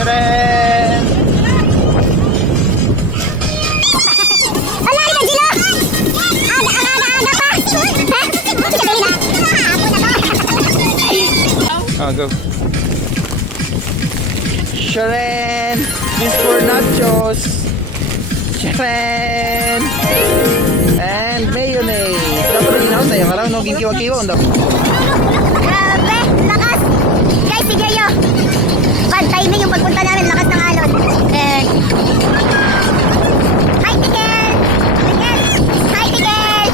Taren! Alari ka, Gino! Aga pa! Ha? Sabihin na. Oh, go. Sharon! This for nachos! Sharon! And mayonnaise! Dapat rin ako sa'yo. Karang nung kiwa-kiwa. Grabe! Lakas! Guys, si Gayo! Bad timing yung pagpunta namin. Lakas ng alon. Hi, Tigel! Hi, Tigel!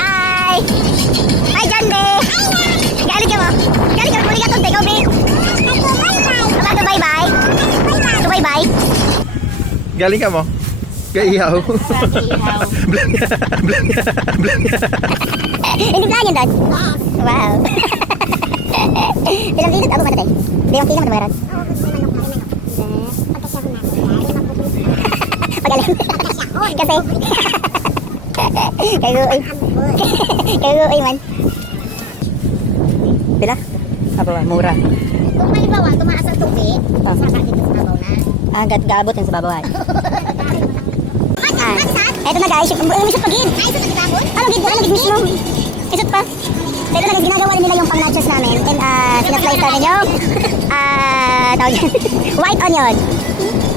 Hi! Hi, Jande! Galing ka mo? Galing ka mo? Muli ka itong take over. Bago bye-bye? So bye-bye? Galing ka mo? Kaihaw. Blang niya. Hindi ba yun doon? Wow. Bilang kilot ako matatay. Bilang kilot matabayaran. Pagaling. Kasi Kaguoy man. Pila? Apa ba? Mura. Kung halimbawa tumaas ang tubig, saka dito sa babaw na. Agad gaabot yan sa babaw. Eto na guys, yung isot pagin. Ay, isot pagin. Ano gid mismo? Isot pa. Eto na guys, ginagawa nila yung pang nachos namin. And sinaslice namin yung tawag yan. White onion.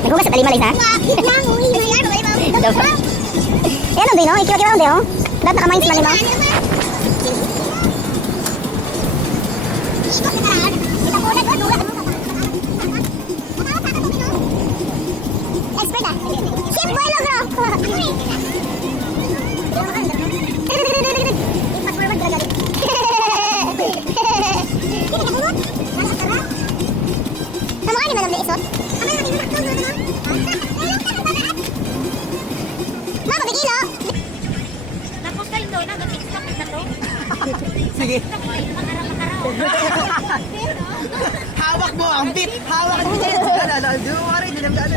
Naghugas sa talimalis ha? Yan ang din no? Ikiwa-kiwa ang din no? Lahat naka-minds na lima. Expert ah. Chef boy logro. Sige. Hawak mo ang beat. Hawak mo yan.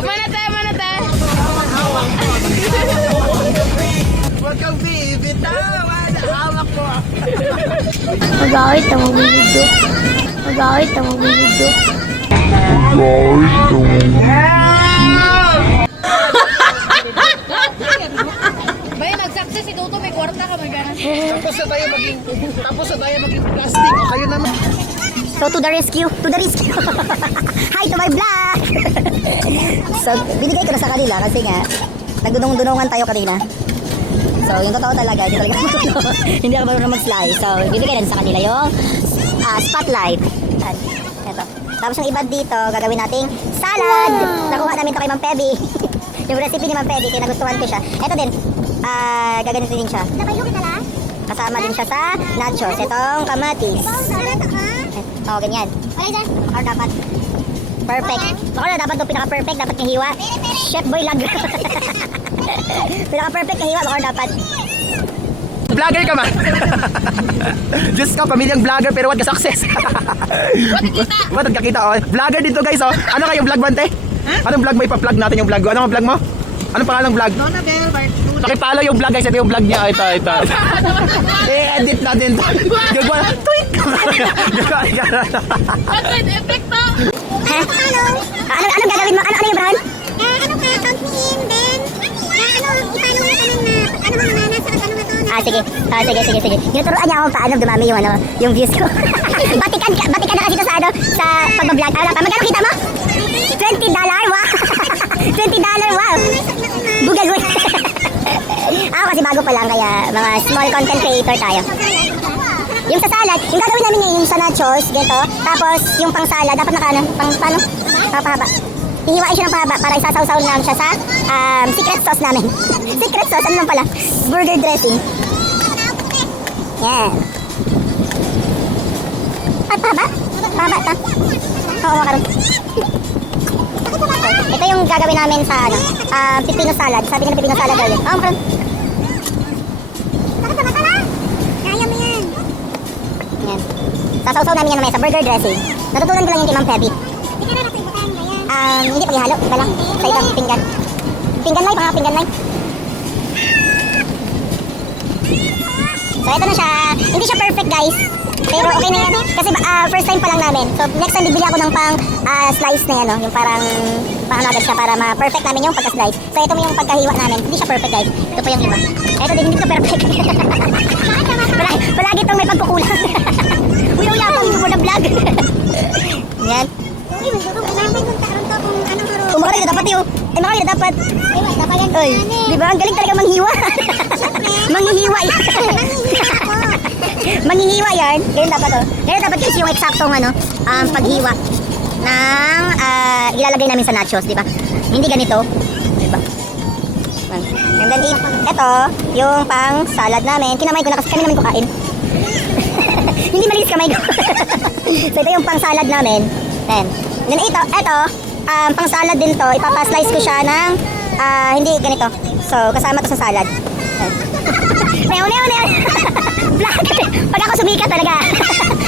Mana tayo? Hawak mo. Huwag kang bibitawan. Hawak mo. Mag-awit na magbibidyo. Bay, nag-success si Toto, may kwarta ka magana. Tapos na tayo maging plastic. Kayo naman. So to the rescue. Hi to my vlog. So binigay ko na sa kanila kasi nga nagdunong-dunongan tayo kanina. So yung totoo talaga, hindi ako marunong mag-slice. So bibigay na sa kanila yung spotlight. Ito. Tapos yung iba dito, gagawin nating salad. Nakuha namin ito kay Ma'am Pebi. Yung recipe ni Ma'am Pebi, kaya nagustuhan ko siya. Ito din, gaganito din siya. Kasama din siya sa nachos. Itong kamatis. Oo, ganyan. Or dapat perfect. Baka na dapat itong pinaka-perfect, dapat kahiwa. Chef boy lang. Pinaka-perfect kahiwa, baka dapat. Vlogger ka man. Diyos ka, pamilyang vlogger pero wag ka success. Wag kakita. Oh. Vlogger dito guys. Oh. Ano kayong vlog bante? Anong vlog mo ipa-plug natin yung vlog? Ano ang vlog mo? Anong pangalang vlog? Pakipalo yung vlog guys. Ito yung vlog niya. Ito. I-edit natin to. Gagawa na. Tweet! Bakit? Effect to? Ano gagawin mo? Ano yung Brown? Ano ka, count me in, then, ipano mo naman na, nasa ano na to. Sige. Tinuturuan niya ako paano dumami yung views ko. Batikan na kasi ito sa pagbablog. Magkano kita mo? $20? Wow! $20? Wow! Bugal. Ako kasi bago pa lang, kaya mga small content creator tayo. Yung sa salad, yung gagawin namin ngayon yung sa nachos, ganito. Tapos yung pang salad, dapat paano? Pahaba. Hihiwain siya ng pahaba para isasaw-saw namin siya sa secret sauce namin. Secret sauce, ano lang pala? Burger dressing. Yan. Ay, pahaba? Pahaba ta? Oo, makaroon. Ito yung gagawin namin sa pipino salad. Sabi nila pipino salad daw yun. Oo, makaroon. Kaya mo yan. Yan. Sasaw-saw namin yan mamaya sa burger dressing. Natutunan ko lang yung kay Ma'am Pebi. Hindi ka na nasibutan ba yan? Hindi pa ihalo. Iba lang. Sa ibang pinggan. Pinggan lang, pinggan lang. So, ito na siya. Hindi siya perfect, guys. Pero okay na yan. Kasi first time pa lang namin. So next time bibili ako ng pang slice na yan, no? Yung parang paano agad siya para ma-perfect namin yung pagka-slice. So ito mo yung pagkahiwa namin. Hindi siya perfect guys. Ito pa yung iba. Ito din hindi ito perfect. Palagi itong may pagkukulang. Uy, ang yapang for the vlog. Yan. Kumaka na dapat yun. Ay, maka na dapat. Ay, di ba? Ang galing talaga manghiwa. Manghihiwa yan. Manghihiwa yan. Ganyan dapat oh. Ganyan dapat is yung eksaktong paghiwa ng ilalagay namin sa nachos, di ba? Hindi ganito. Di ba? And then, ito, yung pang salad namin. Kinamay ko na kasi kami namin kukain. Hindi malinis kamay ko. So, ito yung pang salad namin. Then ito, pang salad din to. Ipapa-slice ko siya ng, hindi ganito. So, kasama to sa salad. Neo. Vlog. Pag ako sumikat talaga.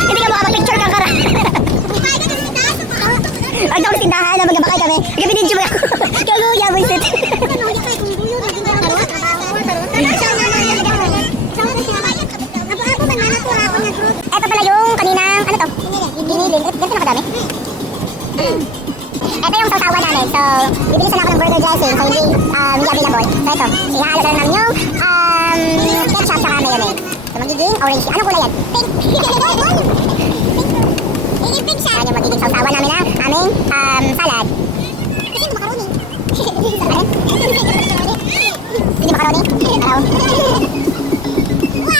Hindi ka makapag-picture kang kara. Ang daw tindahan na magkabakay kami. Nagabinidyo mo ako. Kaguya, boyset. Ito pala yung kaninang, ano to? Giniling. Ganito na kadami. Ito yung sausawa namin. So, bibili sana ako ng burger dressing. So, hindi available. So, ito. Ihalo na namin yung ketchup sa mayonnaise. So, magiging orange. Anong kulay yan? Pink. Pink siya. Yan yung magiging sausawa namin na aming salad. Kasi macaroni. Ano? Hindi macaroni? Ano?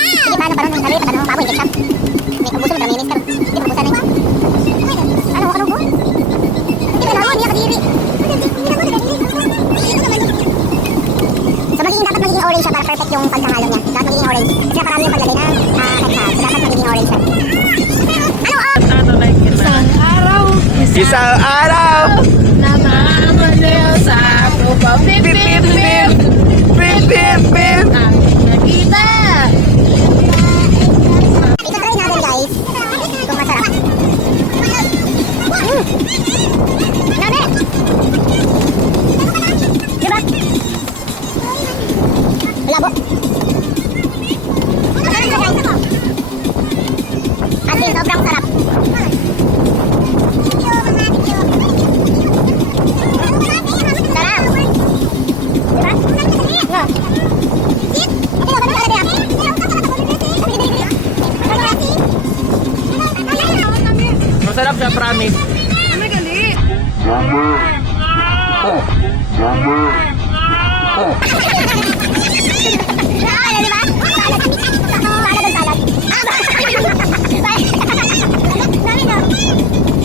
Sige, paano parang sabi pa tanong baboy ketchup. May pagbuso mo mayonnaise ka. Hindi pagbusan na. Ano mo? Hindi ba naman niya kadiri? So magiging orange siya para perfect yung pagkahalo niya. Dapat magiging orange. Kasi nakarami yung paglagay ng ketchup. So dapat magiging orange siya. Isang araw! Namamaneo sa tuba. Pip, pip, pip. Pip, pip, pip! Nakita. Ito try natin guys. Kung masarap. Grabe! Diba? Labo. Masarap siya guys. As in, sobrang sarap. Sarap! Diba? Nga. Masarap siya, promise.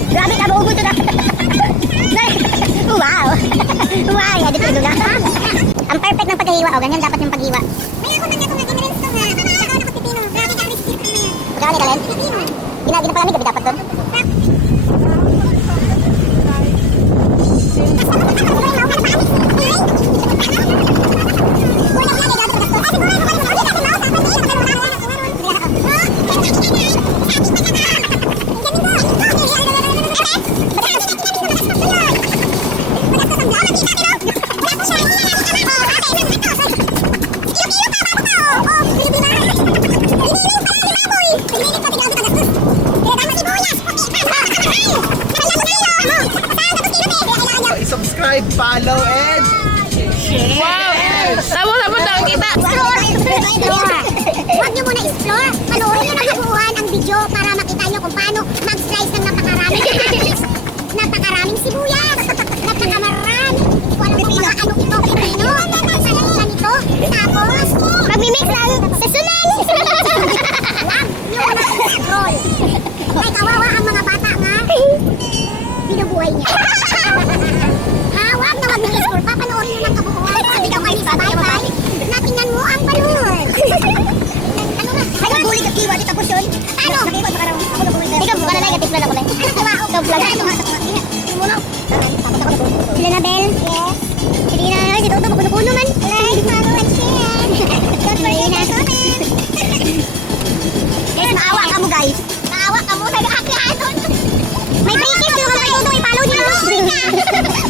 Grabe ka, maubos na. Wow! Wow, yan dito na. Ang perfect ng paghiwa, o ganyan dapat yung paghiwa. May ako na niya kung nag-inrens to nga. Nakakaw na ko pipino. Grabe ka risk na yan. Magkano ni Kalen? Pipino. Ginapalamig, gabi dapat doon. Subscribe, follow, and Wow! Tapos na kita. Huwag nyo muna explore. Panoorin nyo na kabuuan ang video para makita nyo kung paano mag-slice ng napakaraming sibuyas. Napakamarami. Walang kung mga ano ito. Pipino. Ganito. Tapos, Magmimix lang sa sunan! huwag nyo na explore. Ay, kawawa ang mga bata nga. Binubuhay niya. Huwag na huwag nyo explore. Papanoorin nyo ng kabuuan. Sabi daw kayo sa bye-bye. Natingnan mo ang balon. Ano nga? Ay, magbulig at kiwa, di tapos yun. Ano? Nakiwa, baka raw ako nagbulig. Ikaw, baka na negative lang ako lang. Ano gawa ko? Ikaw, vlog. Ano nga? Sila na, Bel? Yes. Sige na, si Toto, makuno-kuno man. Like, follow, and share. Don't forget to comment. Guys, maawa ka mo, guys. Naawa ka mo sa akin. May breakers yung mga Toto, i-follow nyo.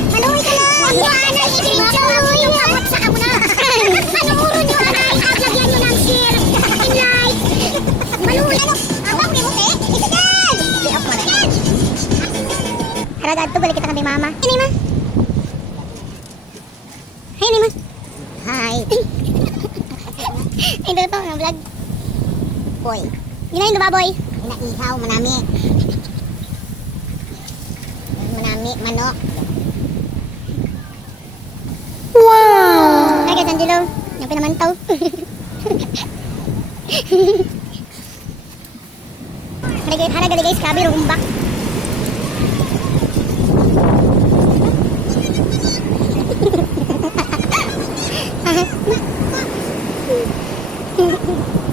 Maluwi ka lang. Yan ang i-video. Yung abot sa amo na. Panuuro nyo ay at lagyan nyo ng share and like. Maluwi ano? Abang ni Mute. Para gadto balik kita kay mama. Ini ma. Hi ni ma. Hi. Ito to ang vlog. Boy. Ginahin do ba boy? Inaihaw manami. Manami manok. Wow! Ay, guys, Angelo. Yung pinamantaw. Haraga guys, kabi rumbak.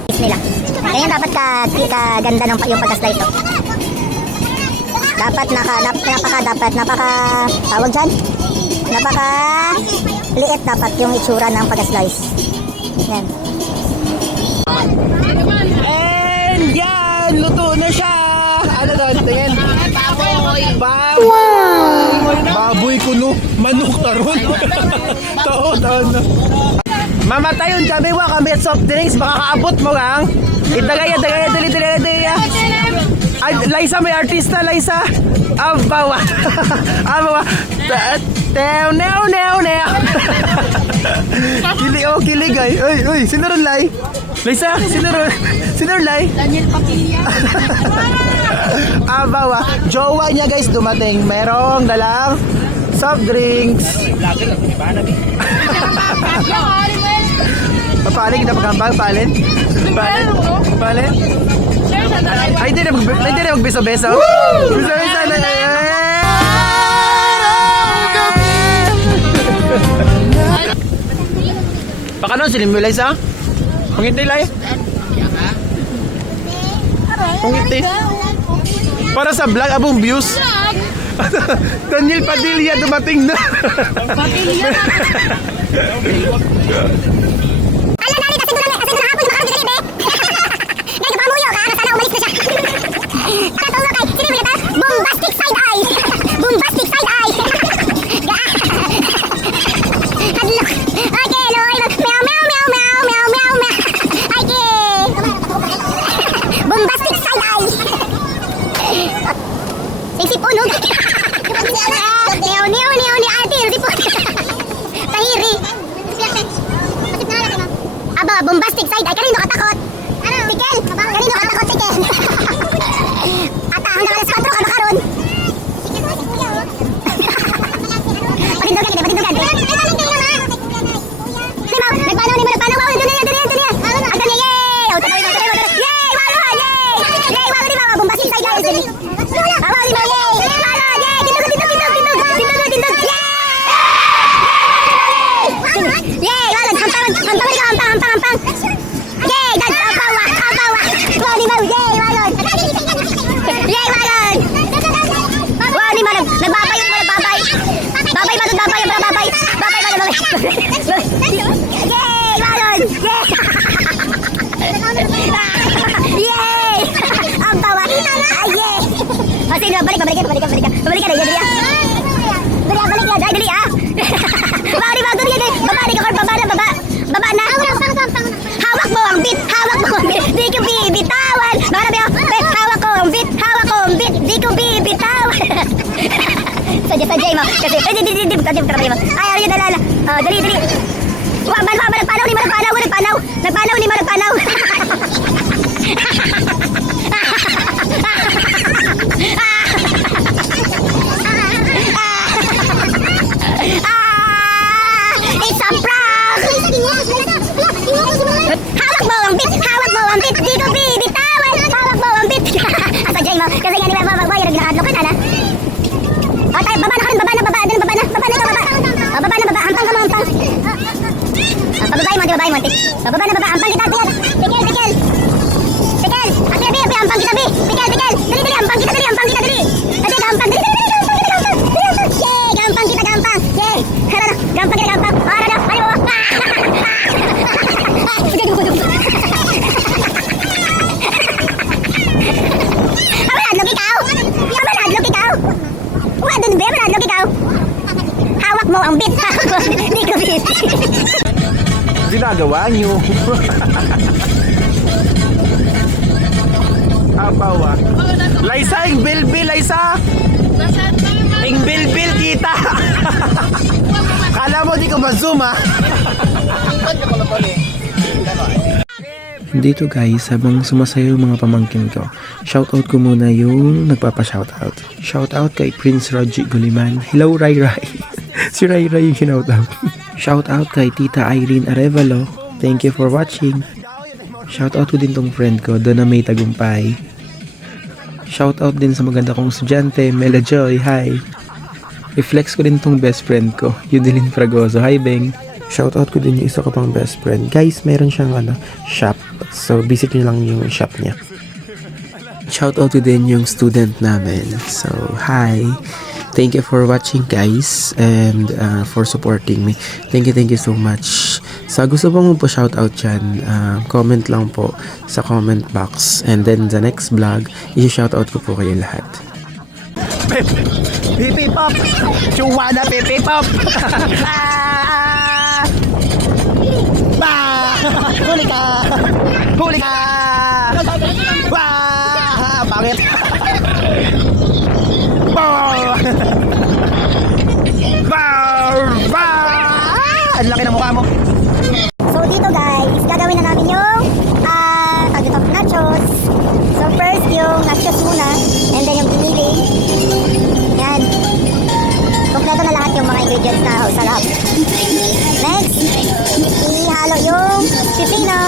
Bismillah. Ganyan dapat kaganda ng yung pagka-slice to. Dapat napaka tawag dyan? Napaka liit dapat yung itsura ng pag-slice. Yan. And yan, luto na siya. Ano doon? Tingin. Baboy. Baboy kuno, manok taron. Taon. Mamatayon kami wa kami at soft drinks, makakaabot mo lang. Dali. Ay, Liza, may artista, Liza. Abawa. Neo. Kilig ay. Uy, sino ron, Lai? Liza, sino ron, Lai? Daniel Papilla. Abawa. Jowa niya, guys, dumating. Merong dalang soft drinks. Papaling na pagkambang, palin. Ay, hindi na magbeso-beso. Beso-beso na. Baka nun, silim mo, Liza? Pangiti, Lai? Pangiti. Para sa vlog, abong views. Daniel Padilla dumating na. Papilla. Ala dali kasi doon kasi hapon makaroon dili be. Dai ka pamuyo ka sana umalis na siya. Ara to kay sino bilata? Bombastic side eye. Bombastic side eye. Hadlo. Okay, loy. Meow. Okay. Bombastic side eye. Sipon no. Neo ate sipon. Tahiri. Aba, bombastic side. Ay, kanino katakot? Ano? Tikel. Kanino katakot, Tikel? Ata, hanggang alas 4 ka makaroon. Patindugan. Nagpanaw ni mo. Doon na yan. Ang dali, yay! O, tuloy. Yay! Walo, yay! Yay, walo, di ba? Bombastic side, guys. Walo, di ba? Yay! Walo, yay! Tindog! Yay! Walo, hampang! Yay! Apawa! Walo, di ba? Yay! Walo! Yay! Walo! Walo, di ba? Nagbabay. Babay. Yay! Walo! Yay! Ang tawa. Yay! O, sige, balik ka. Balik ka. Dali. Baba, dali. Baba na. Hawak mo ang bit. Di ko bibitawan. Hawak ko ang bit. Di ko bibitawan. Sadya mo. Kasi, di mo. Ayaw niya dalala. Dali. Nagpanaw ni mo. It's a prank! Hawak mo ang bit! Di ko bibitawan! Hawak mo ang bit! Asa Jay mo? Kasi nga ni Baba, yung ginakadlo ka na. O tayo, baba na ka rin! Baba na! Baba na! Hampang! Pababayin mo, Monty. Baba na! Hampang kita! Tikel! Ate, hampang kita, Bi! Tikel! Dali! Hampang kita, dali! Ate, hampang! Dali! Yay! Gampang kita! Yay! Gampang kita! Ano mo? Manadlok ikaw! Manadlok ikaw! Hawak mo ang bit! Di ko bit! Ginagawa niyo. Abawa. Liza, yung bilbil, Liza. Kala mo di ko ma-zoom ha. Dito guys, habang sumasayaw yung mga pamangkin ko, shoutout ko muna yung nagpapa-shoutout. Shoutout kay Prince Roger Guliman. Hello Rai Rai. Si Rai Rai yung shoutout. Shoutout kay Tita Irene Arevalo. Thank you for watching. Shoutout ko din tong friend ko, Donna May Tagumpay. Shoutout din sa maganda kong estudyante, Mela Joy. Hi. I-flex ko din tong best friend ko, Yudelin Fragoso. Hi Beng. Shoutout ko din yung isa ko pang best friend. Guys, meron siyang shop. So, visit nyo lang yung shop niya. Shoutout ko din yung student namin. So, hi. Thank you for watching guys and for supporting me. Thank you so much. Sa gusto pong po shoutout dyan, comment lang po sa comment box. And then, the next vlog, i-shoutout ko po kayo lahat. Pipi pop. Chuwana pipi pop. Huli ka! Huli ka! Wah! Pangit! Bow! Bow! Bow! Ang laki ng mukha mo! So dito guys, gagawin na namin yung nachos. So first yung nachos muna, and then yung pinili. Yan. Kompleto na lahat yung mga ingredients na sarap. Next, ihalo yung pipino.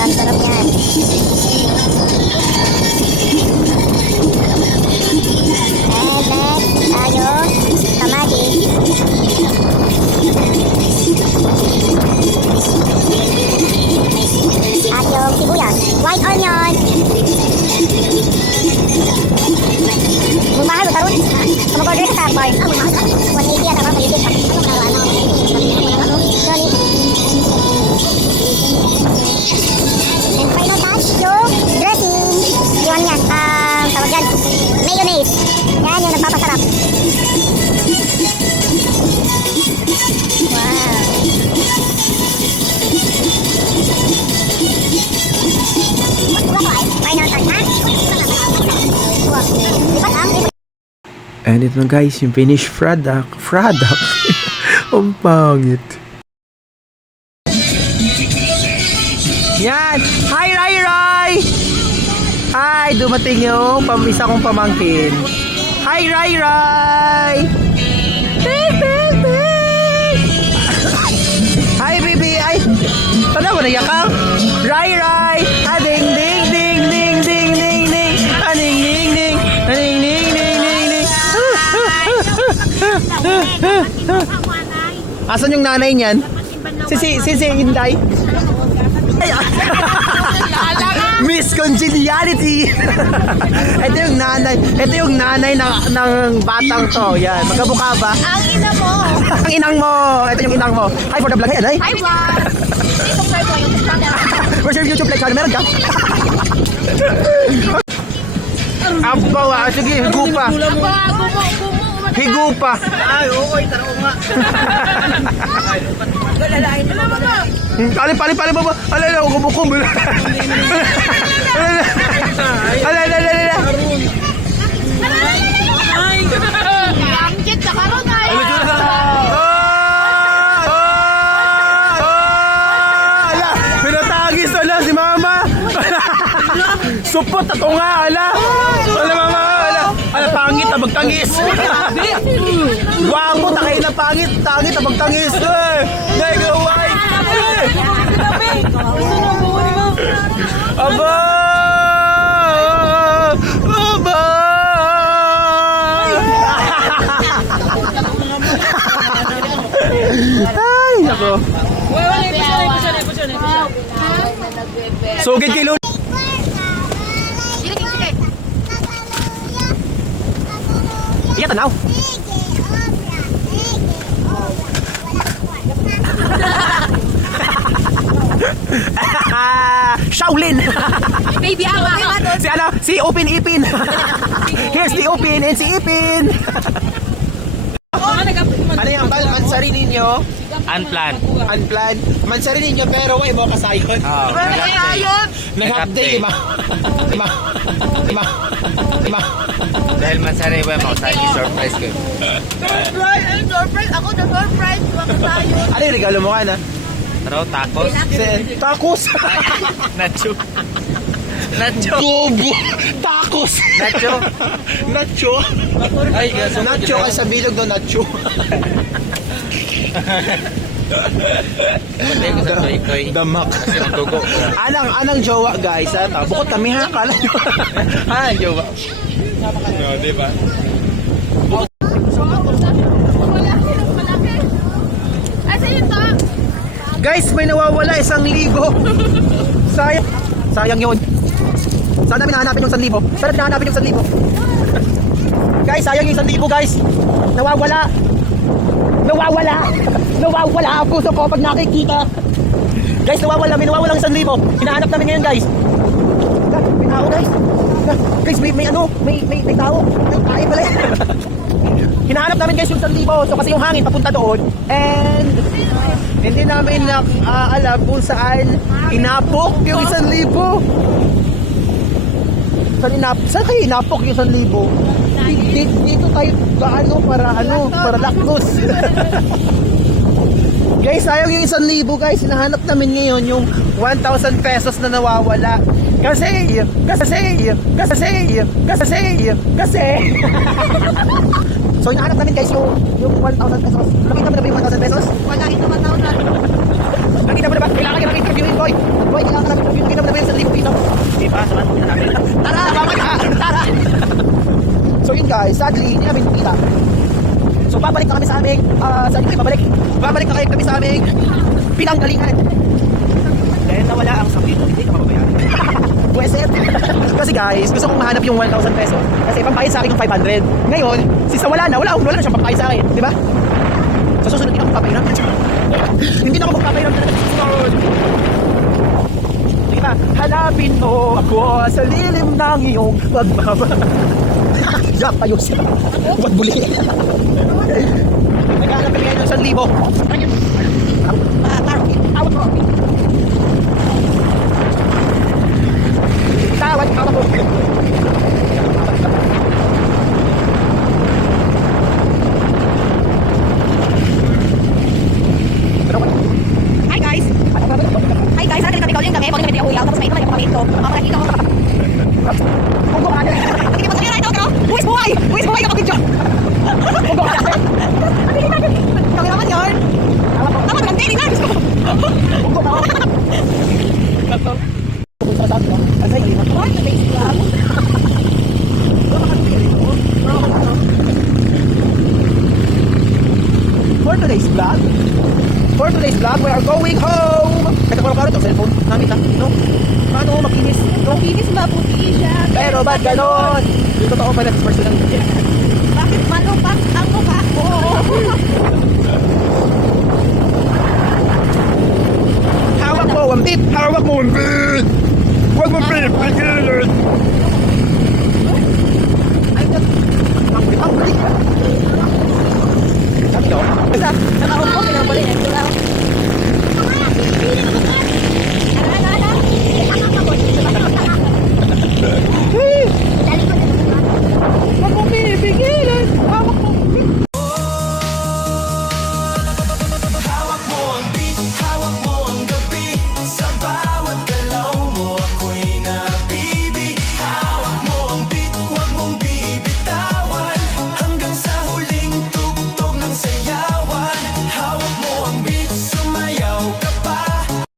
Ang sarap yan. And next, yung kamatis. At yung sibuyas. White onion. Magmahal ko tarun. Kung mag-order ka sa bar, magmahal ka. 180 at ako paligid. And final touch, yung dressing. Yung yan, tawag yan, mayonnaise. Yan yung nagpapasarap. Wow. Final touch, ha? Lipat, ha? And ito na guys, yung finished product. Ang pangit. Yan! Hi, Rai Rai! Hi! Dumating yung isa kong pamangkin. Hi, Rai Rai! Hi, baby! Ay! Tanda mo, naiyak ka? Rai Rai! Ah, ding, ding, ding, ding, ding, ding, ding! Ah, ding, ding, ding! Ah, ding, ding, ding, ding, ding! Asan yung nanay niyan? Si Inday? Ay, Miss Congeniality. Ito yung nanay ng batang to. Yan, magkamukha ba? Ang ina mo! Ang inang mo. Ito yung inang mo. Hi for the vlog. Hey, Hi, vlog! I-subscribe mo yung channel. where's your YouTube like channel? Meron ka? Abaw ah. Sige, higupa. Higupa. Ay, oo. Taro nga. Pali ba? Alala, kumukum. Alala. Ang kit na karon ay! Pinatagis ala si mama. Supot ato nga ala. Ala mama ala. Ala pangit abag tangis. Guwapo takay na pangit abag tangis. Nagaway. Aba! Aba! Ay, nako. Sugid kay Lolo. Iya tanaw. Shaolin. Baby, ama! Si Upin Ipin. Here's the Upin and si Ipin. Ano yung Mansari ninyo, Unplanned. unplanned. Mansari ninyo, pero way mo kasayon. Oh, Nag-update, Dahil masarap mo, sa surprise ko. Surprise! Ako na surprise! Baka tayo. Ano yung regalo mo ka na? Pero tacos. Tacos! Nacho. Nacho. Bobo! Tacos! Nacho. Nacho! Ay, gaso. Nacho ka sa bilog do, Nacho. Patay ko sa toy-toy. Damak. Kasi magdugo. Anang jowa guys, ha? Bukod kami ha, kala nyo. Anang jowa. No, di ba? Malaki. Asa yun to? Guys, may nawawala 1,000. Sayang. Sayang yun. Saan namin nahanapin yung 1,000? Saan namin nahanapin yung 1,000? Guys, sayang yung 1,000 guys. Nawawala. Nawawala. Nawawala ang puso ko pag nakikita. Guys, nawawala. May nawawala ang 1,000. Hinahanap namin ngayon guys. May tao guys. Guys, may tao. May tayo pala. Hinahanap namin guys yung 1,000. So kasi yung hangin papunta doon. And hindi namin alam kung saan inapok yung 1,000. Saan kayo inapok yung 1,000? Dito tayo para laknos. Guys, sayang yung 1,000 guys. Hinahanap namin ngayon yung 1,000 pesos na nawawala. Kasi So hinahanap namin guys yung 1,000 pesos. Nakita mo na ba yung 1,000 pesos? Wala ito 1,000. Nakita mo na ba? Kailangan ka namin interviewin, boy. Boy, kailangan ka namin interviewin. Nakita mo na ba yung 1,000 dito? Diba? Samahan mo na namin. Tara! Mamaya! Tara! So yun guys, sadly, hindi namin nakita. So babalik na kami sa aming, saan kayo babalik? Babalik na kayo kami sa aming pinanggalingan. Dahil nawala ang sakit, hindi ka mababayaran. Pweset. Kasi guys, gusto kong mahanap yung 1,000 pesos. Kasi pambayad sa akin yung 500. Ngayon, since wala na siyang pambayad sa akin. Di ba? Sa susunod, hindi na ako magpapahiram. Hindi na ako magpapahiram talaga sa susunod. Diba? Hanapin mo ako sa lilim ng iyong pagmamahal. Yak, ayos. Huwag buli. Naghanap kami ngayon ng 1,000. Tawag ko. Tawag ko. Hi guys! Hi guys! Sana kami kauling kami. Pauling kami uyaw. Tapos may ito. May ito. Makakita ko. Kung kung ano. Hindi mo sabihin ito. Buwis buhay! Buwis buhay kapag dyan! Kung kung ano. Kami naman yun! Tama lang din nga! Kung kung ano. For today's vlog, we are going home. Teka, parang ito, cellphone namin na. No? Paano makinis? No? Kinis maputi siya. Pero ba't ganon? Yung totoo pala, personal. Bakit malupak ang mukha ko? Hawak mo, one beep! Hawak mo, one beep! Huwag mo beep!